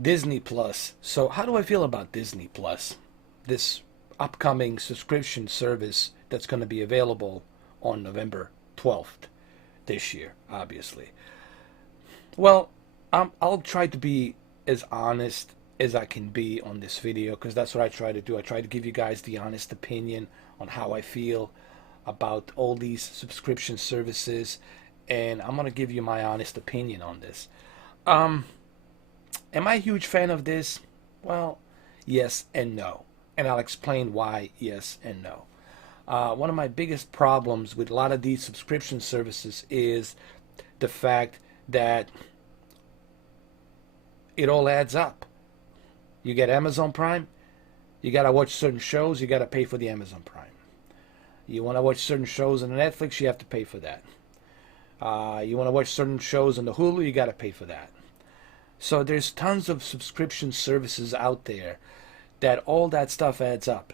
Disney Plus. So, how do I feel about Disney Plus? This upcoming subscription service that's going to be available on November 12th this year, obviously. Well, I'll try to be as honest as I can be on this video because that's what I try to do. I try to give you guys the honest opinion on how I feel about all these subscription services, and I'm going to give you my honest opinion on this. Um, Am I a huge fan of this? Well, yes and no. And I'll explain why yes and no. One of my biggest problems with a lot of these subscription services is the fact that it all adds up. You get Amazon Prime, you got to watch certain shows, you got to pay for the Amazon Prime. You want to watch certain shows on Netflix, you have to pay for that. You want to watch certain shows on the Hulu, you got to pay for that. So there's tons of subscription services out there that all that stuff adds up.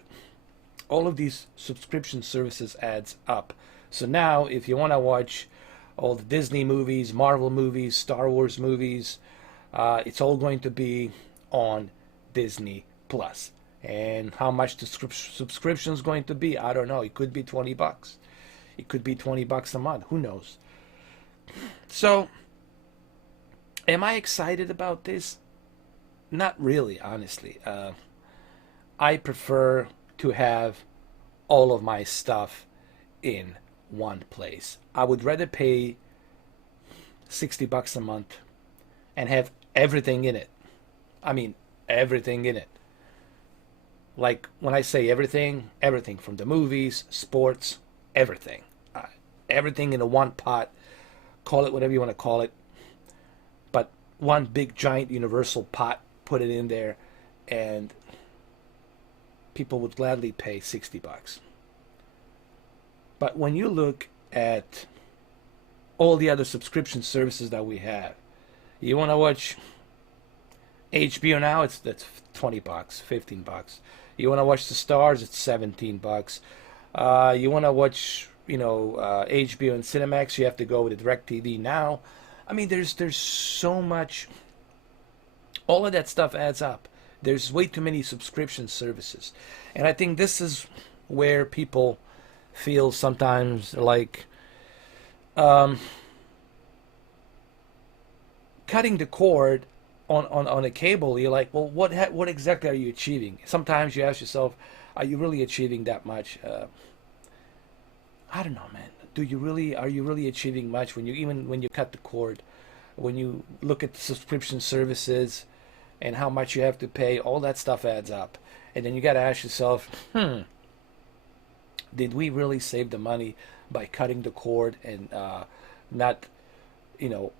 All of these subscription services adds up. So now if you want to watch all the Disney movies, Marvel movies, Star Wars movies, it's all going to be on Disney Plus. And how much the subscription is going to be, I don't know. It could be 20 bucks. It could be 20 bucks a month. Who knows? So, am I excited about this? Not really, honestly. I prefer to have all of my stuff in one place. I would rather pay 60 bucks a month and have everything in it. I mean, everything in it. Like when I say everything, everything from the movies, sports, everything. Uh, Everything in a one pot. Call it whatever you want to call it. But one big giant universal pot, put it in there, and people would gladly pay 60 bucks. But when you look at all the other subscription services that we have, you want to watch HBO Now, that's 20 bucks, 15 bucks. You want to watch the stars, it's 17 bucks. You want to watch, HBO and Cinemax, you have to go with the DirecTV Now. I mean, there's so much. All of that stuff adds up. There's way too many subscription services, and I think this is where people feel sometimes like um, cutting the cord on a cable. You're like, well, what exactly are you achieving? Sometimes you ask yourself, are you really achieving that much? I don't know, man. Are you really achieving much when you cut the cord, when you look at the subscription services and how much you have to pay, all that stuff adds up. And then you got to ask yourself, did we really save the money by cutting the cord and not,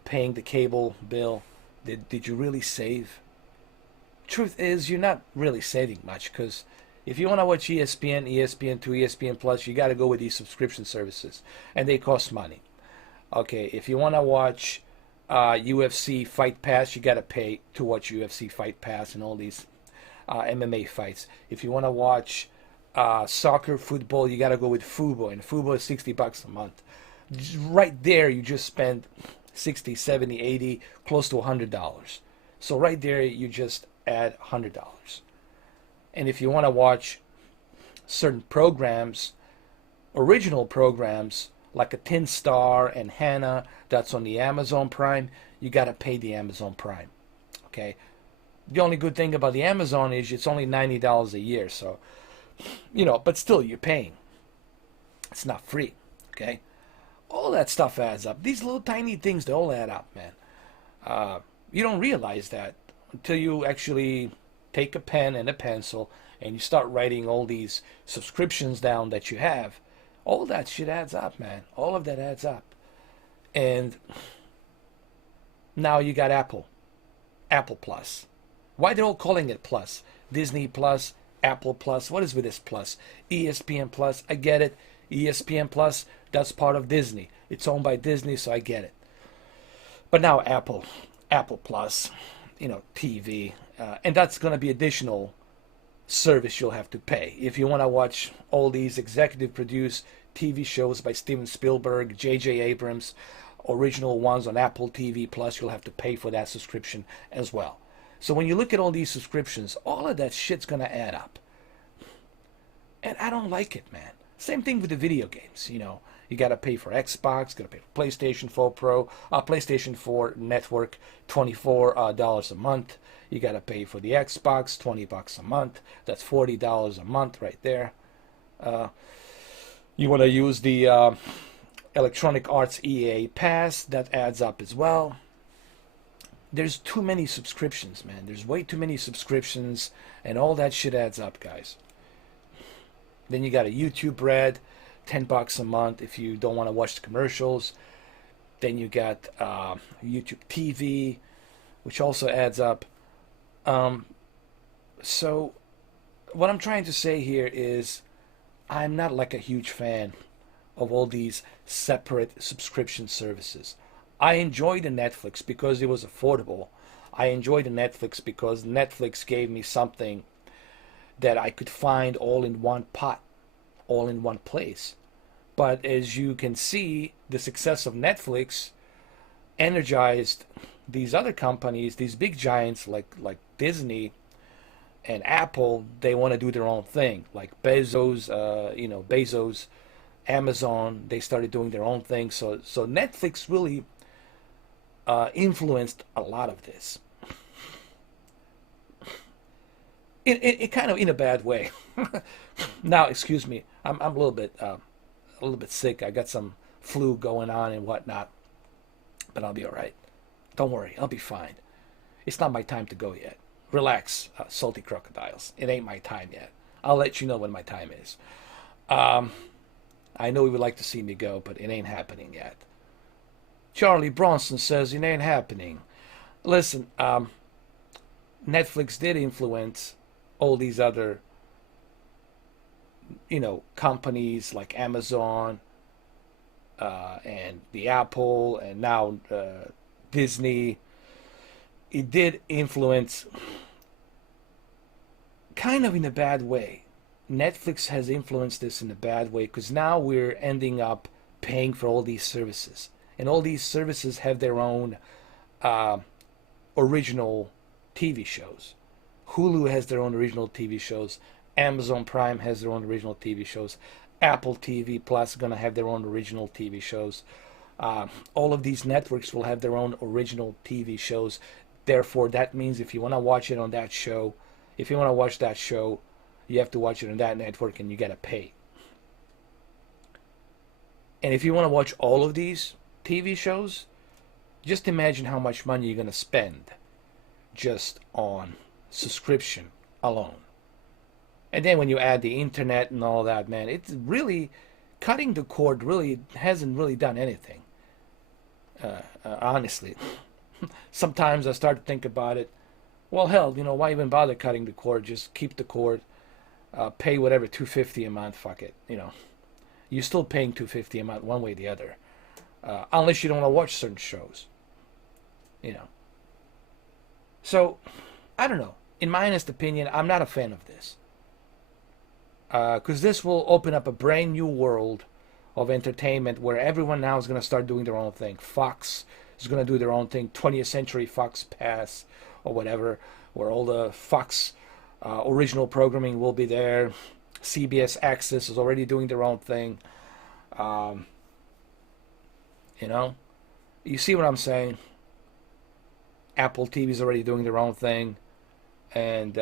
paying the cable bill? Did you really save? Truth is, you're not really saving much because if you want to watch ESPN, ESPN2, ESPN Plus, you got to go with these subscription services, and they cost money. Okay, if you want to watch UFC Fight Pass, you got to pay to watch UFC Fight Pass and all these MMA fights. If you want to watch soccer, football, you got to go with Fubo, and Fubo is 60 bucks a month. Right there, you just spend 60, 70, 80, close to $100. So right there, you just add $100. And if you want to watch certain programs, original programs like a Tin Star and Hannah, that's on the Amazon Prime, you got to pay the Amazon Prime. Okay. The only good thing about the Amazon is it's only $90 a year. So, but still you're paying. It's not free. Okay. All that stuff adds up. These little tiny things, they all add up, man. You don't realize that until you actually take a pen and a pencil and you start writing all these subscriptions down that you have. All that shit adds up, man. All of that adds up. And now you got Apple Plus. Why they're all calling it Plus? Disney Plus, Apple Plus. What is with this Plus? ESPN Plus. I get it. ESPN Plus, that's part of Disney. It's owned by Disney, so I get it. But now Apple Plus, TV, and that's going to be additional service you'll have to pay if you want to watch all these executive produced TV shows by Steven Spielberg, J.J. Abrams, original ones on Apple TV Plus. You'll have to pay for that subscription as well. So when you look at all these subscriptions, all of that shit's gonna add up. And I don't like it, man. Same thing with the video games. You gotta pay for Xbox, gotta pay for PlayStation 4 Pro, PlayStation 4 Network, $24 a month. You gotta pay for the Xbox, $20 a month. That's $40 a month right there. You wanna use the Electronic Arts EA Pass, that adds up as well. There's too many subscriptions, man. There's way too many subscriptions, and all that shit adds up, guys. Then you got a YouTube Red, $10 a month if you don't want to watch the commercials. Then you got YouTube TV, which also adds up. So what I'm trying to say here is I'm not like a huge fan of all these separate subscription services. I enjoy the Netflix because it was affordable. I enjoy the Netflix because Netflix gave me something that I could find all in one pot, all in one place. But as you can see, the success of Netflix energized these other companies, these big giants like Disney and Apple. They want to do their own thing. Like Bezos, Amazon, they started doing their own thing. So Netflix really influenced a lot of this. It kind of in a bad way. Now, excuse me, I'm a little bit sick. I got some flu going on and whatnot, but I'll be all right. Don't worry, I'll be fine. It's not my time to go yet. Relax, salty crocodiles. It ain't my time yet. I'll let you know when my time is. I know you would like to see me go, but it ain't happening yet. Charlie Bronson says it ain't happening. Listen, Netflix did influence all these other, companies like Amazon and the Apple and now Disney. It did influence kind of in a bad way. Netflix has influenced this in a bad way because now we're ending up paying for all these services. And all these services have their own original TV shows. Hulu has their own original TV shows. Amazon Prime has their own original TV shows. Apple TV Plus is going to have their own original TV shows. All of these networks will have their own original TV shows. Therefore, that means if you want to watch it on that show, if you want to watch that show, you have to watch it on that network and you got to pay. And if you want to watch all of these TV shows, just imagine how much money you're going to spend just on subscription alone. And then when you add the internet and all that, man, it's really cutting the cord really hasn't really done anything. Honestly. Sometimes I start to think about it. Well, hell, why even bother cutting the cord? Just keep the cord. Pay whatever, $250 a month. Fuck it. You're still paying $250 a month one way or the other. Unless you don't want to watch certain shows. So, I don't know. In my honest opinion, I'm not a fan of this. Because this will open up a brand new world of entertainment where everyone now is going to start doing their own thing. Fox is going to do their own thing. 20th Century Fox Pass or whatever, where all the Fox original programming will be there. CBS Access is already doing their own thing. You see what I'm saying? Apple TV is already doing their own thing. And,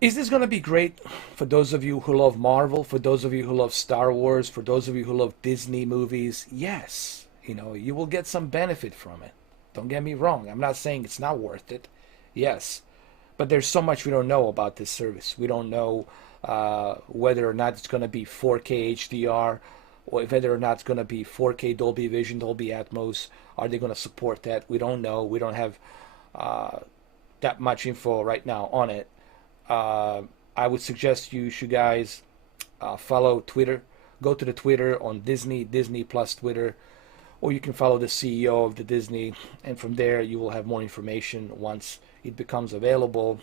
is this going to be great for those of you who love Marvel, for those of you who love Star Wars, for those of you who love Disney movies? Yes. You will get some benefit from it. Don't get me wrong. I'm not saying it's not worth it. Yes. But there's so much we don't know about this service. We don't know whether or not it's going to be 4K HDR, or whether or not it's going to be 4K Dolby Vision, Dolby Atmos. Are they going to support that? We don't know. We don't have that much info right now on it. I would suggest you guys follow Twitter. Go to the Twitter on Disney Plus Twitter, or you can follow the CEO of the Disney, and from there you will have more information once it becomes available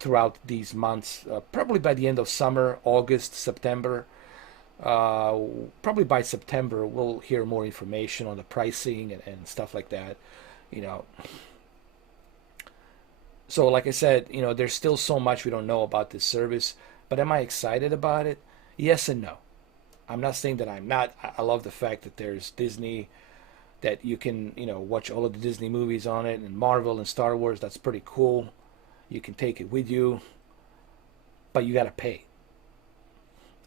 throughout these months. Probably by the end of summer, August, September. Uh, Probably by September, we'll hear more information on the pricing and stuff like that. You know, so like I said, there's still so much we don't know about this service. But am I excited about it? Yes and no. I'm not saying that I'm not. I love the fact that there's Disney, that you can, watch all of the Disney movies on it, and Marvel and Star Wars. That's pretty cool. You can take it with you, but you gotta pay.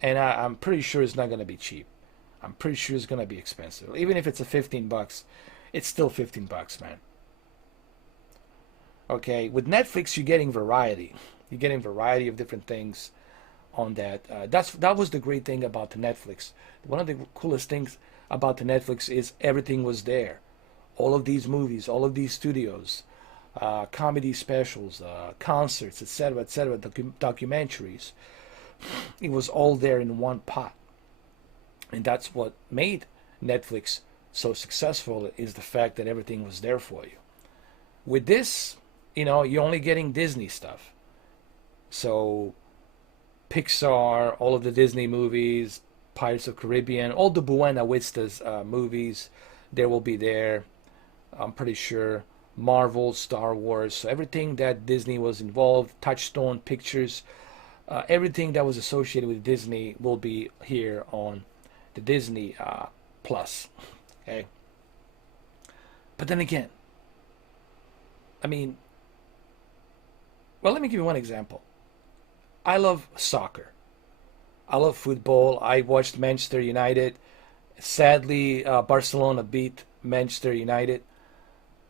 And I'm pretty sure it's not gonna be cheap. I'm pretty sure it's gonna be expensive. Even if it's a 15 bucks, it's still 15 bucks, man. Okay, with Netflix, you're getting variety. You're getting variety of different things on that. That was the great thing about the Netflix. One of the coolest things about the Netflix is everything was there. All of these movies, all of these studios, comedy specials, concerts, etc., documentaries. It was all there in one pot, and that's what made Netflix so successful. Is the fact that everything was there for you. With this, you're only getting Disney stuff. So Pixar, all of the Disney movies, Pirates of the Caribbean, all the Buena Vistas movies, they will be there. I'm pretty sure. Marvel, Star Wars, so everything that Disney was involved, Touchstone Pictures, everything that was associated with Disney will be here on the Disney Plus. Okay. But then again, I mean, well, let me give you one example. I love soccer. I love football. I watched Manchester United. Sadly, Barcelona beat Manchester United.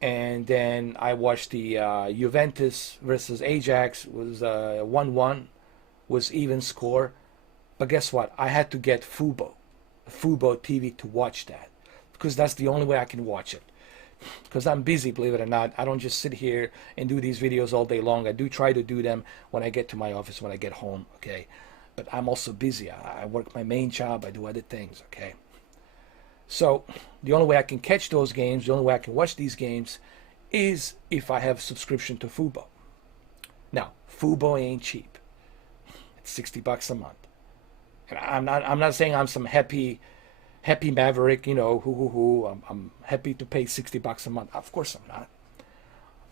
And then I watched the Juventus versus Ajax. It was 1-1, was even score. But guess what? I had to get Fubo TV to watch that, because that's the only way I can watch it. Because I'm busy, believe it or not. I don't just sit here and do these videos all day long. I do try to do them when I get to my office, when I get home, okay? But I'm also busy. I work my main job. I do other things, okay? So the only way I can catch those games, the only way I can watch these games is if I have subscription to Fubo. Now, Fubo ain't cheap. It's 60 bucks a month. And I'm not saying I'm some happy maverick, I'm happy to pay 60 bucks a month. Of course I'm not.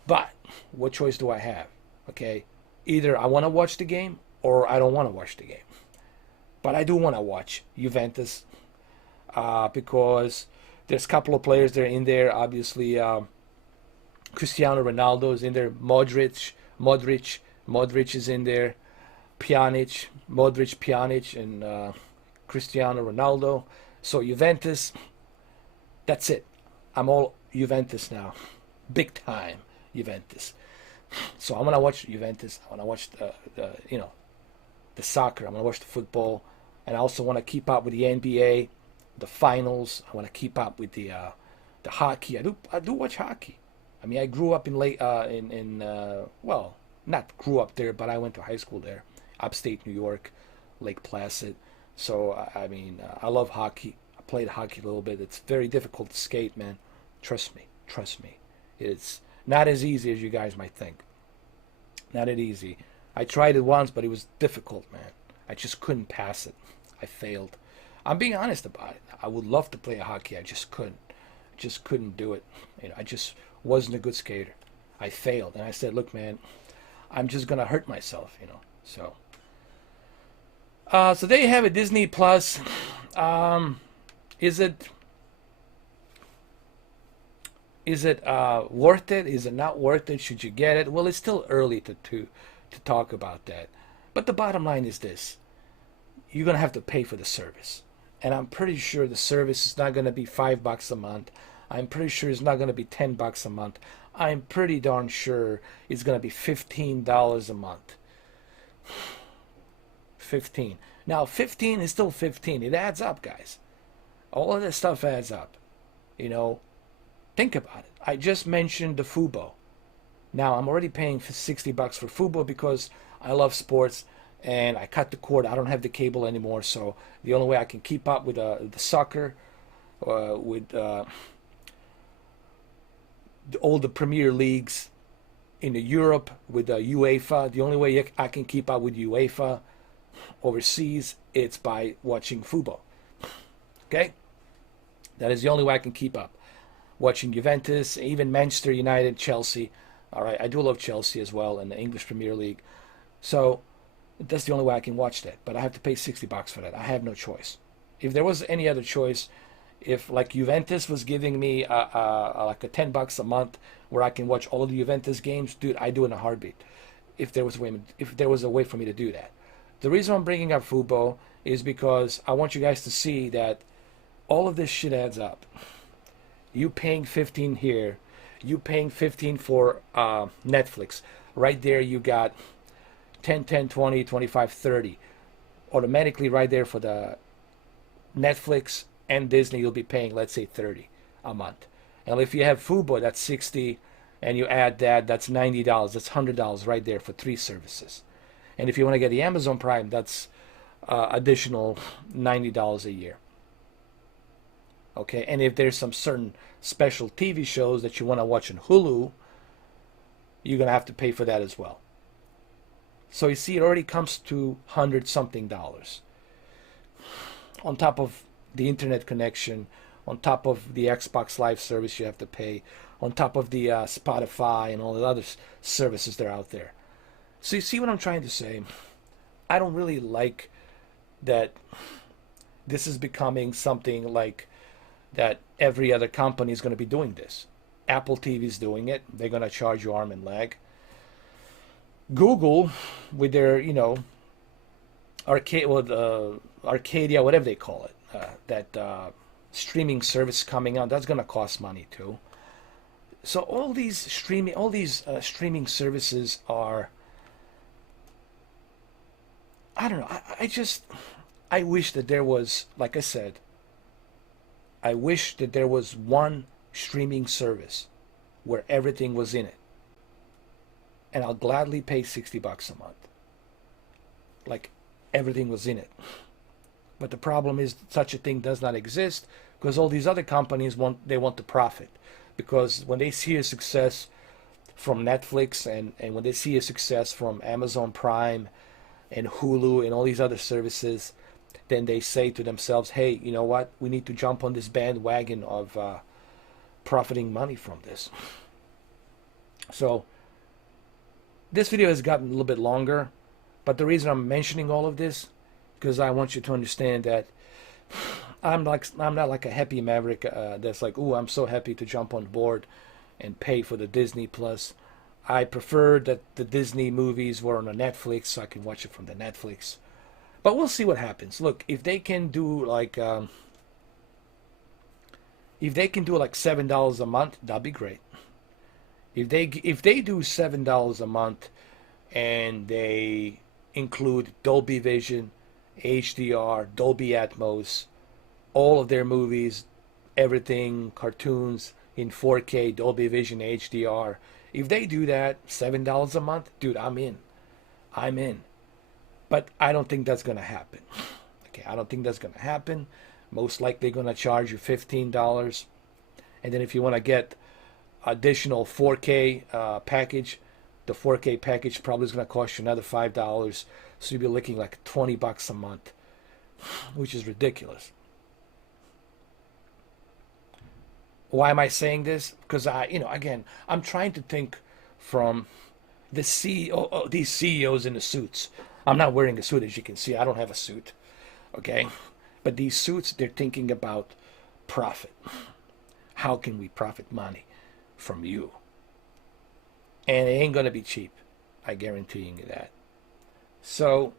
But what choice do I have? Okay? Either I want to watch the game or I don't want to watch the game. But I do want to watch Juventus because there's a couple of players that are in there. Obviously, Cristiano Ronaldo is in there. Modric is in there. Pjanic, and Cristiano Ronaldo. So Juventus, that's it. I'm all Juventus now, big time Juventus. So I'm gonna watch Juventus. I wanna watch the soccer. I'm gonna watch the football, and I also want to keep up with the NBA, the finals. I want to keep up with the hockey. I do watch hockey. I mean, I grew up in late well, not grew up there, but I went to high school there, upstate New York, Lake Placid. So I mean, I love hockey. I played hockey a little bit. It's very difficult to skate, man. Trust me. It's not as easy as you guys might think. Not as easy. I tried it once, but it was difficult, man. I just couldn't pass it. I failed. I'm being honest about it. I would love to play hockey. I just couldn't. Just couldn't do it. I just wasn't a good skater. I failed, and I said, "Look, man, I'm just gonna hurt myself." So, so there you have it. Disney Plus. Um, is it worth it? Is it not worth it? Should you get it? Well, it's still early to talk about that. But the bottom line is this: you're gonna have to pay for the service, and I'm pretty sure the service is not gonna be $5 a month. I'm pretty sure it's not gonna be $10 a month. I'm pretty darn sure it's gonna be $15 a month. 15. Now, 15 is still 15. It adds up, guys. All of this stuff adds up. You know, think about it. I just mentioned the Fubo. Now, I'm already paying for $60 for Fubo because I love sports and I cut the cord. I don't have the cable anymore, so the only way I can keep up with the soccer, with all the Premier Leagues in Europe, with UEFA, the only way I can keep up with UEFA, Overseas, it's by watching football. Okay? That is the only way I can keep up. Watching Juventus, even Manchester United, Chelsea. All right, I do love Chelsea as well in the English Premier League. So that's the only way I can watch that. But I have to pay $60 for that. I have no choice. If there was any other choice, if like Juventus was giving me like a $10 a month where I can watch all of the Juventus games, dude, I do it in a heartbeat. If there was a way for me to do that. The reason I'm bringing up Fubo is because I want you guys to see that all of this shit adds up. You paying 15 here, you paying 15 for Netflix. Right there you got 10, 10, 20, 25, 30. Automatically right there for the Netflix and Disney, you'll be paying, let's say, 30 a month. And if you have Fubo, that's 60, and you add that, that's $90. That's $100 right there for 3 services. And if you want to get the Amazon Prime, that's additional $90 a year. Okay, and if there's some certain special TV shows that you want to watch on Hulu, you're going to have to pay for that as well. So you see, it already comes to 100-something dollars. On top of the internet connection, on top of the Xbox Live service you have to pay, on top of the Spotify and all the other services that are out there. So you see what I'm trying to say? I don't really like that this is becoming something like that every other company is going to be doing this. Apple TV is doing it. They're going to charge you arm and leg. Google, with their, Arcadia, whatever they call it, that streaming service coming out, that's going to cost money too. So all these streaming services are, I don't know. I wish that there was, like I said, I wish that there was one streaming service where everything was in it. And I'll gladly pay $60 a month. Like everything was in it. But the problem is such a thing does not exist because all these other companies want to profit. Because when they see a success from Netflix and when they see a success from Amazon Prime and Hulu and all these other services, then they say to themselves, hey, you know what? We need to jump on this bandwagon of profiting money from this. So this video has gotten a little bit longer, but the reason I'm mentioning all of this because I want you to understand that I'm not like a happy maverick that's like, ooh, I'm so happy to jump on board and pay for the Disney Plus. I prefer that the Disney movies were on a Netflix so I can watch it from the Netflix. But we'll see what happens. Look, if they can do like $7 a month, that'd be great. If they do $7 a month and they include Dolby Vision, HDR, Dolby Atmos, all of their movies, everything, cartoons in 4K, Dolby Vision, HDR. If they do that, $7 a month, dude, I'm in. I'm in. But I don't think that's going to happen. Okay, I don't think that's going to happen. Most likely going to charge you $15. And then if you want to get additional 4K package, the 4K package probably is going to cost you another $5. So you'll be looking like $20 a month, which is ridiculous. Why am I saying this? Because again, I'm trying to think from the CEO, these CEOs in the suits. I'm not wearing a suit, as you can see. I don't have a suit, okay? But these suits, they're thinking about profit. How can we profit money from you? And it ain't going to be cheap. I guarantee you that. So,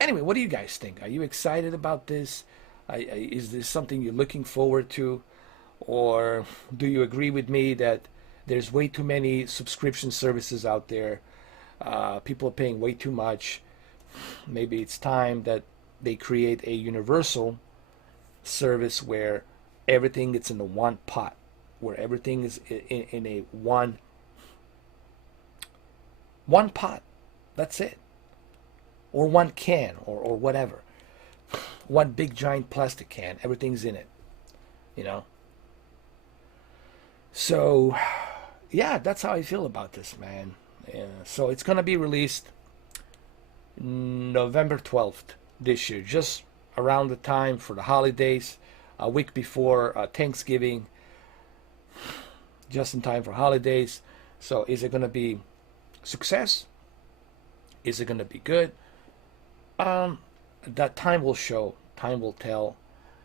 anyway, what do you guys think? Are you excited about this? Is this something you're looking forward to? Or do you agree with me that there's way too many subscription services out there? People are paying way too much. Maybe it's time that they create a universal service where everything is in the one pot, where everything is in a one pot. That's it. Or one can, or whatever. One big giant plastic can. Everything's in it. So, yeah, that's how I feel about this, man. Yeah, so it's going to be released November 12th this year, just around the time for the holidays, a week before Thanksgiving, just in time for holidays. So is it going to be success? Is it going to be good? Um, that time will show. Time will tell.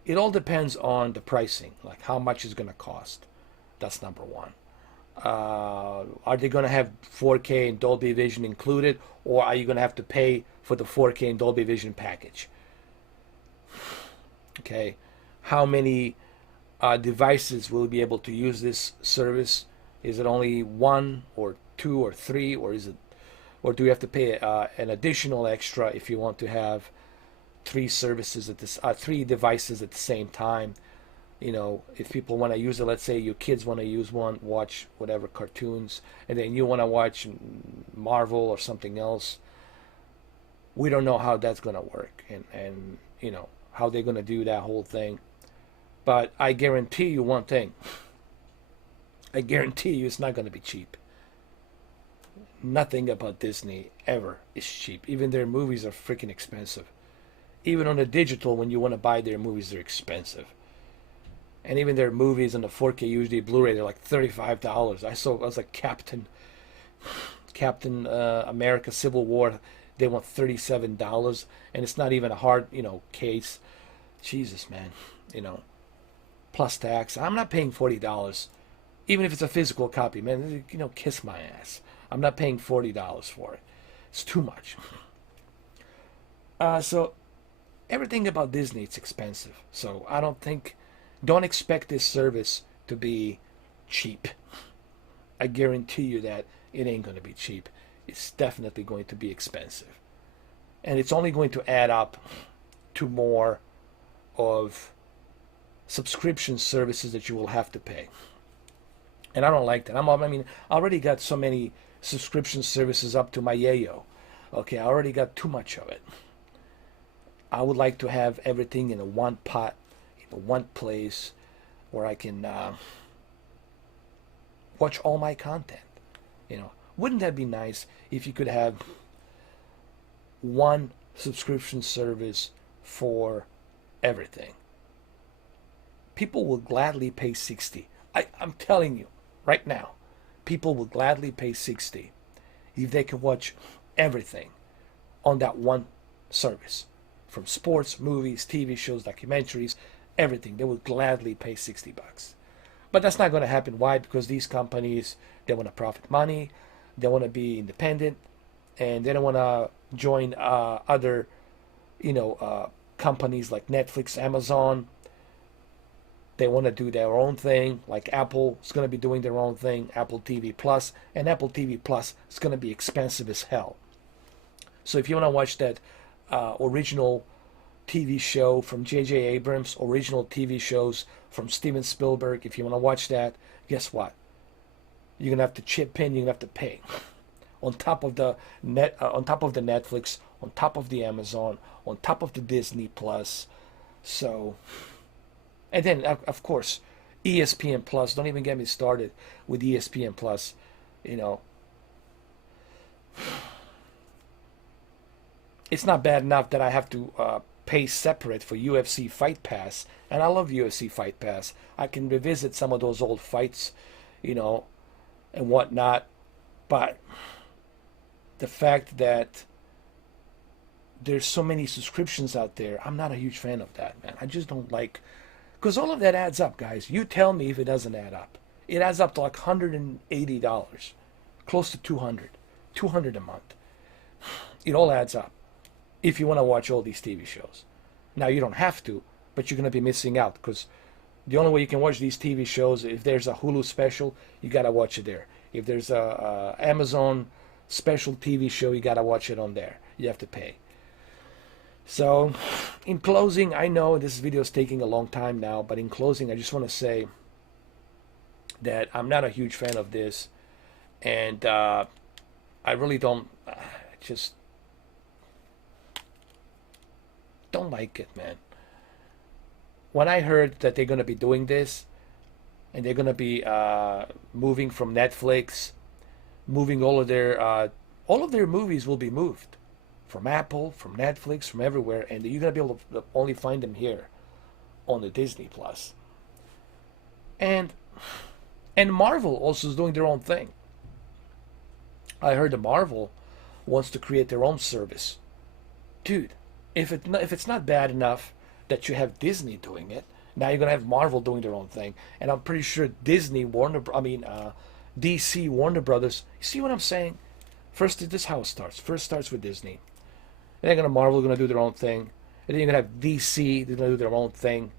It all depends on the pricing, like how much it's going to cost. That's number one. Are they going to have 4K and Dolby Vision included, or are you going to have to pay for the 4K and Dolby Vision package? Okay, how many devices will be able to use this service? Is it only one or two or three, or is it, or do you have to pay an additional extra if you want to have three services at this, three devices at the same time? You know, if people want to use it, let's say your kids want to use one, watch whatever cartoons, and then you want to watch Marvel or something else. We don't know how that's going to work, and you know how they're going to do that whole thing. But I guarantee you one thing. I guarantee you it's not going to be cheap. Nothing about Disney ever is cheap. Even their movies are freaking expensive. Even on the digital, when you want to buy their movies, they're expensive. And even their movies on the 4K UHD Blu-ray, they're like $35. I was like Captain America Civil War. They want $37, and it's not even a hard, case. Jesus, man, plus tax. I'm not paying $40, even if it's a physical copy, man. Kiss my ass. I'm not paying $40 for it. It's too much. So everything about Disney, it's expensive. So don't expect this service to be cheap. I guarantee you that it ain't going to be cheap. It's definitely going to be expensive. And it's only going to add up to more of subscription services that you will have to pay. And I don't like that. I already got so many subscription services up to my yayo. Okay, I already got too much of it. I would like to have everything in a one pot, in one place, where I can watch all my content. Wouldn't that be nice if you could have one subscription service for everything? People will gladly pay $60. I'm telling you right now, people will gladly pay $60 if they can watch everything on that one service. From sports, movies, TV shows, documentaries, everything. They would gladly pay $60. But that's not going to happen. Why? Because these companies, they want to profit money, they want to be independent, and they don't want to join other, companies like Netflix, Amazon. They want to do their own thing. Like Apple is going to be doing their own thing, Apple TV Plus, and Apple TV Plus is going to be expensive as hell. So if you want to watch that original TV show from J.J. Abrams, original TV shows from Steven Spielberg, if you want to watch that, guess what? You're gonna have to chip in. You're gonna have to pay on top of the on top of the Netflix, on top of the Amazon, on top of the Disney Plus. So, and then of course, ESPN Plus. Don't even get me started with ESPN Plus. It's not bad enough that I have to pay separate for UFC Fight Pass, and I love UFC Fight Pass. I can revisit some of those old fights, and whatnot. But the fact that there's so many subscriptions out there, I'm not a huge fan of that, man. I just don't like, because all of that adds up, guys. You tell me if it doesn't add up. It adds up to like $180, close to $200 a month. It all adds up if you want to watch all these TV shows. Now, you don't have to, but you're going to be missing out, because the only way you can watch these TV shows, if there's a Hulu special, you got to watch it there. If there's a Amazon special TV show, you got to watch it on there. You have to pay. So, in closing, I know this video is taking a long time now, but in closing, I just want to say that I'm not a huge fan of this, and I really just don't like it, man. When I heard that they're going to be doing this, and they're going to be moving from Netflix, moving all of their movies will be moved from Apple, from Netflix, from everywhere, and you're gonna be able to only find them here on the Disney Plus. And Marvel also is doing their own thing. I heard that Marvel wants to create their own service. Dude, if it's not bad enough that you have Disney doing it, now you're gonna have Marvel doing their own thing, and I'm pretty sure DC Warner Brothers. You see what I'm saying? First, this is how it starts. First starts with Disney. Then gonna Marvel gonna do their own thing, and then you're gonna have DC. They're gonna do their own thing,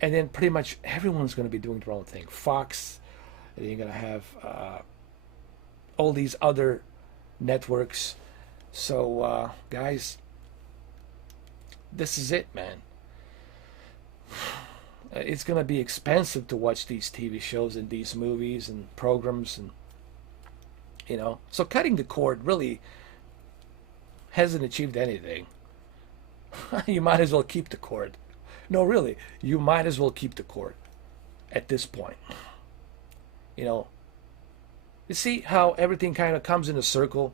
and then pretty much everyone's gonna be doing their own thing. Fox. And then you're gonna have all these other networks. So, guys, this is it, man. It's going to be expensive to watch these TV shows and these movies and programs, and so cutting the cord really hasn't achieved anything. You might as well keep the cord. No, really, you might as well keep the cord at this point. You see how everything kind of comes in a circle?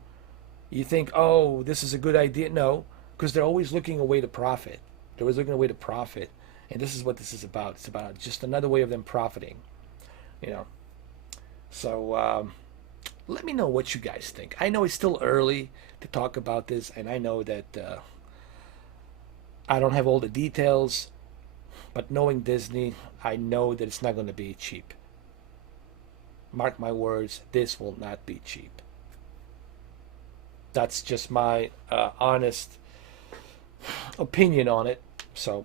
You think, oh, this is a good idea. No, because they're always looking a way to profit. They're always looking a way to profit. And this is what this is about. It's about just another way of them profiting. So let me know what you guys think. I know it's still early to talk about this, and I know that I don't have all the details, but knowing Disney, I know that it's not going to be cheap. Mark my words, this will not be cheap. That's just my honest opinion on it. So,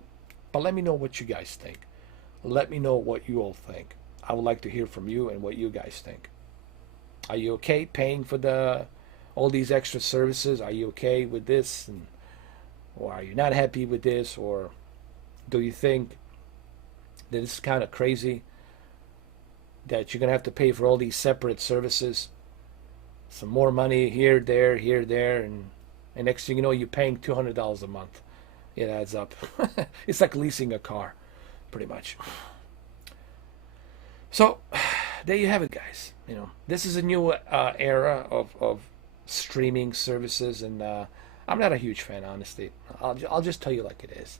but let me know what you guys think. Let me know what you all think. I would like to hear from you and what you guys think. Are you okay paying for all these extra services? Are you okay with this? Or are you not happy with this? Or do you think that it's kind of crazy that you're going to have to pay for all these separate services? Some more money here, there, and next thing you know, you're paying $200 a month. It adds up. It's like leasing a car, pretty much. So, there you have it, guys. This is a new era of streaming services, and I'm not a huge fan, honestly. I'll just tell you like it is.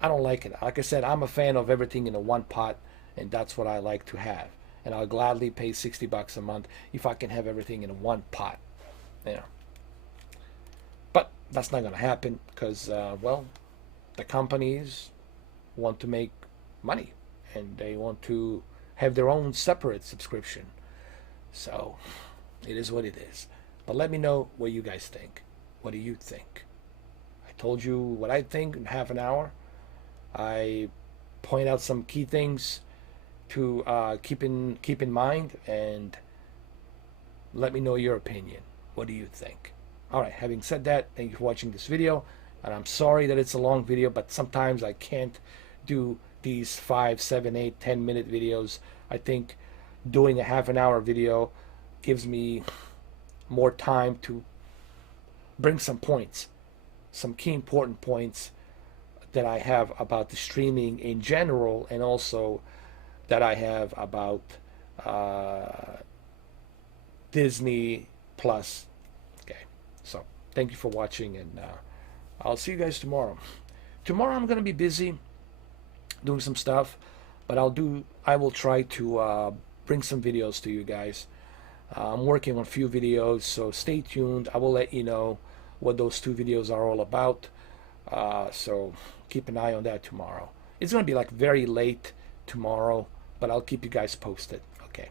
I don't like it. Like I said, I'm a fan of everything in a one pot, and that's what I like to have. And I'll gladly pay $60 a month if I can have everything in one pot. But that's not going to happen because, the companies want to make money and they want to have their own separate subscription. So it is what it is. But let me know what you guys think. What do you think? I told you what I think in half an hour. I point out some key things to keep in mind, and let me know your opinion. What do you think? All right, having said that, thank you for watching this video, and I'm sorry that it's a long video, but sometimes I can't do these 5, 7, 8, 10-minute videos. I think doing a half an hour video gives me more time to bring some points, some key important points that I have about the streaming in general, and also that I have about Disney Plus. Okay, so thank you for watching, and I'll see you guys tomorrow. Tomorrow I'm gonna be busy doing some stuff, but I will try to bring some videos to you guys. I'm working on a few videos, so stay tuned. I will let you know what those 2 videos are all about. So keep an eye on that tomorrow. It's gonna be like very late tomorrow, but I'll keep you guys posted. Okay,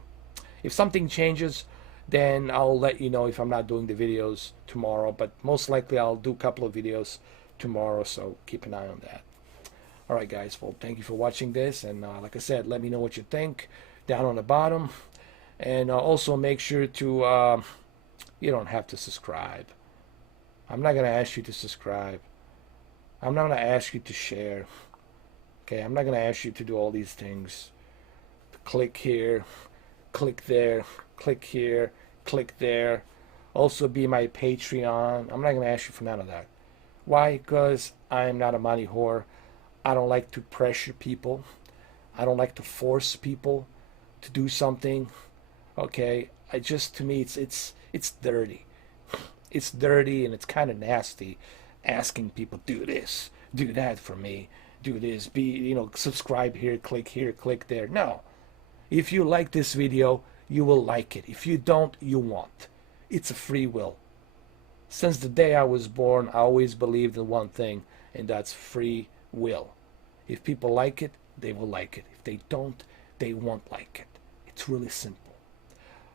if something changes, then I'll let you know if I'm not doing the videos tomorrow, but most likely I'll do a couple of videos tomorrow, so keep an eye on that. All right, guys, well, thank you for watching this, and like I said, let me know what you think down on the bottom, and also make sure to you don't have to subscribe. I'm not gonna ask you to subscribe. I'm not gonna ask you to share. Okay, I'm not gonna ask you to do all these things. Click here, click there, click here, click there. Also be my Patreon. I'm not gonna ask you for none of that. Why? Because I'm not a money whore. I don't like to pressure people. I don't like to force people to do something. Okay, to me it's dirty. it's dirty and it's kind of nasty, asking people do this, do that for me, do this, subscribe here, click there. No. If you like this video, you will like it. If you don't, you won't. It's a free will. Since the day I was born, I always believed in one thing, and that's free will. If people like it, they will like it. If they don't, they won't like it. It's really simple.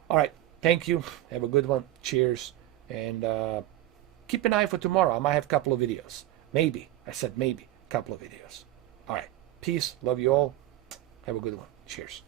All right. Thank you. Have a good one. Cheers. And keep an eye for tomorrow. I might have a couple of videos. Maybe. I said maybe. A couple of videos. All right. Peace. Love you all. Have a good one. Cheers.